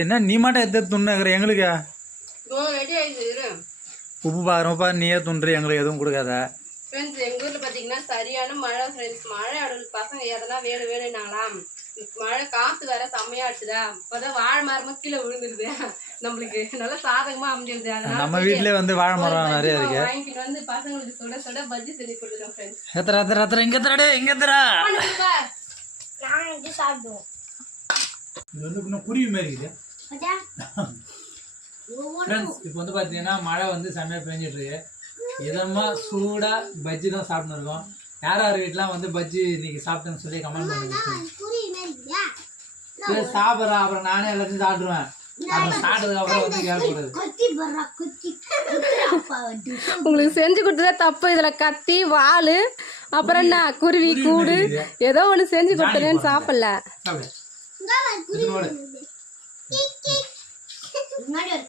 என்ன நீ மட்டும் எத்த துண்ணுகிற எங்களுக்கு உப்பு பாருப்பா நீயே துண்டு எங்களுக்கு எதுவும் கொடுக்காத ஃப்ரெண்ட்ஸ் எங்கள் ஊரில் பார்த்தீங்கன்னா சரியான மழை ஃப்ரெண்ட்ஸ். மழை அவங்களுக்கு பசங்க எதனா வேணும்னாங்களாம். மழை காற்று வேற செம்மையா அடிச்சுதா. இப்போதான் வாழை மரமாக கீழே விழுந்துருது. நம்மளுக்கு நல்லா சாதகமாக அமைஞ்சிருது. அதனால நம்ம வீட்டிலே வந்து வாழை மரம் நிறைய இருக்கு. வாங்கிட்டு வந்து பசங்களுக்கு சுட சுட பஜ்ஜி செஞ்சு கொடுத்துட்டோம் ஃப்ரெண்ட்ஸ். சாப்பிடுவோம். இது வந்து இன்னும் குருவி மாதிரி இருக்குது ஃப்ரெண்ட்ஸ். இப்போ வந்து பார்த்தீங்கன்னா மழை வந்து செம்மையாக பெஞ்சிட்டு இருக்கு. இதமாக சூடாக பஜ்ஜி தான் சாப்பிட்டு இருக்கோம். யார் யார் வீட்டிலாம் வந்து பஜ்ஜி இன்னைக்கு சாப்பிட்டேன்னு சொல்லி கமெண்ட் பண்ணுங்க. சாப்பிட்றேன் அப்புறம் நானே எல்லாத்தையும் சாப்பிடுவேன். அப்புறம் சாப்பிட்டதுக்கு அப்புறம் வந்து கேட்கக்கூடாது. உங்களுக்கு செஞ்சு கொடுத்ததே தப்பு. இதுல கத்தி வாள் அப்புறம் என்ன குருவி கூடு ஏதோ ஒண்ணு செஞ்சு கொடுத்தேன்னு சாப்பிடல.